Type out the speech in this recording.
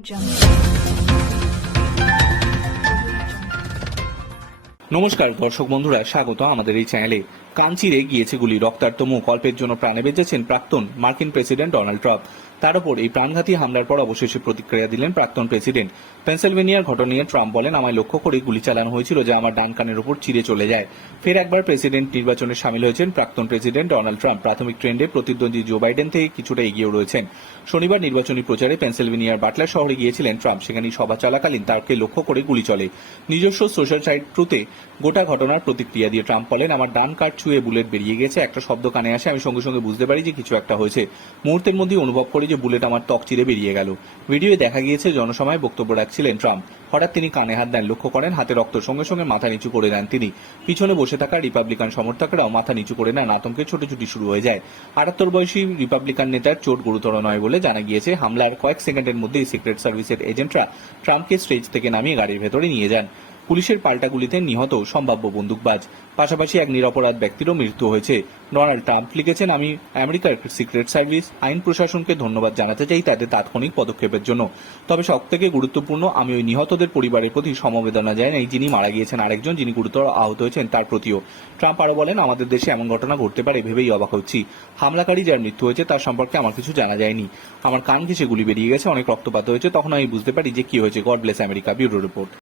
jump. নমস্কার, দর্শক বন্ধুরা, স্বাগত আমাদের এই চ্যানেলে। কাঞ্চিরে গিয়েছে গুলি, রক্তাক্ত মুখ, অল্পের জন্য প্রাণে বেঁচেছেন প্রাক্তন মার্কিন প্রেসিডেন্ট ডোনাল্ড ট্রাম্প। তার উপর এই প্রাণঘাতী হামলার পর অবশেষে প্রতিক্রিয়া দিলেন প্রাক্তন প্রেসিডেন্ট। পেনসিলভেনিয়ার ঘটনা নিয়ে ট্রাম্প বলেন, আমায় লক্ষ্য করে গুলি চালানো হয়েছিল যা আমার ডান কানের উপর চিরে চলে যায়। ফের একবার প্রেসিডেন্ট নির্বাচনে সামিল হয়েছেন প্রাক্তন প্রেসিডেন্ট ডোনাল্ড ট্রাম্প। প্রাথমিক ট্রেন্ডে প্রতিদ্বন্দ্বী জো বাইডেন থেকে কিছুটা এগিয়েও রয়েছেন। শনিবার নির্বাচনী প্রচারে পেনসিলভেনিয়ার বাটলার শহরে গিয়েছিলেন ট্রাম্প। সেখানে সভা চলাকালীন তাকে লক্ষ্য করে গুলি চলে। নিজস্ব সোশ্যাল সাইট ট্রুতে গোটা ঘটনার প্রতিক্রিয়া দিয়ে ট্রাম্প বলেন, আমার ডান কাঠ ছুঁয়ে বুলেট বেরিয়ে গেছে, একটা শব্দ কানে আসে, আমি সঙ্গে সঙ্গে বুঝতে পারি যে কিছু একটা হয়েছে। মুহূর্তের মধ্যেই অনুভব করি যে বুলেট আমার ত্বক চিরে বেরিয়ে গেল। ভিডিওয়ে দেখা গিয়েছে, জনসভায় বক্তব্য রাখছিলেন ট্রাম্প। হঠাৎ তিনি কানে হাত দেন। লক্ষ্য করেন, হাতে রক্ত সঙ্গে সঙ্গে মাথা নিচু করে দেন তিনি। পিছনে বসে থাকা রিপাবলিকান সমর্থকরাও মাথা নিচু করে নেন। আতঙ্কে ছোটাছুটি শুরু হয়ে যায়। আটাত্তর বয়সী রিপাবলিকান নেতার চোট গুরুতর নয় বলে জানা গিয়েছে। হামলার কয়েক সেকেন্ডের মধ্যেই সিক্রেট সার্ভিসের এজেন্টরা ট্রাম্পকে স্টেজ থেকে নামিয়ে গাড়ির ভেতরে নিয়ে যান। পুলিশের পাল্টা গুলিতে নিহত সম্ভাব্য বন্দুকবাজ। পাশাপাশি এক নিরপরাধ ব্যক্তিরও মৃত্যু হয়েছে। ডোনাল্ড ট্রাম্প লিখেছেন, আমি আমেরিকার সিক্রেট সার্ভিস আইন প্রশাসনকে ধন্যবাদ জানাতে চাই তাদের তাৎক্ষণিক পদক্ষেপের জন্য। তবে সব থেকে গুরুত্বপূর্ণ, আমি ওই নিহতদের পরিবারের প্রতি সমবেদনা জানাই। যিনি মারা গিয়েছেন আরেকজন, যিনি গুরুতর আহত হয়েছেন, তার প্রতিও। ট্রাম্প আরও বলেন, আমাদের দেশে এমন ঘটনা ঘটতে পারে ভেবেই অবাক হচ্ছি। হামলাকারী যার মৃত্যু হয়েছে, তার সম্পর্কে আমার কিছু জানা যায়নি। আমার কান ঘেসে গুলি বেরিয়ে গেছে, অনেক রক্তপাত হয়েছে। তখন আমি বুঝতে পারি যে কি হয়েছে। God bless America bureau report.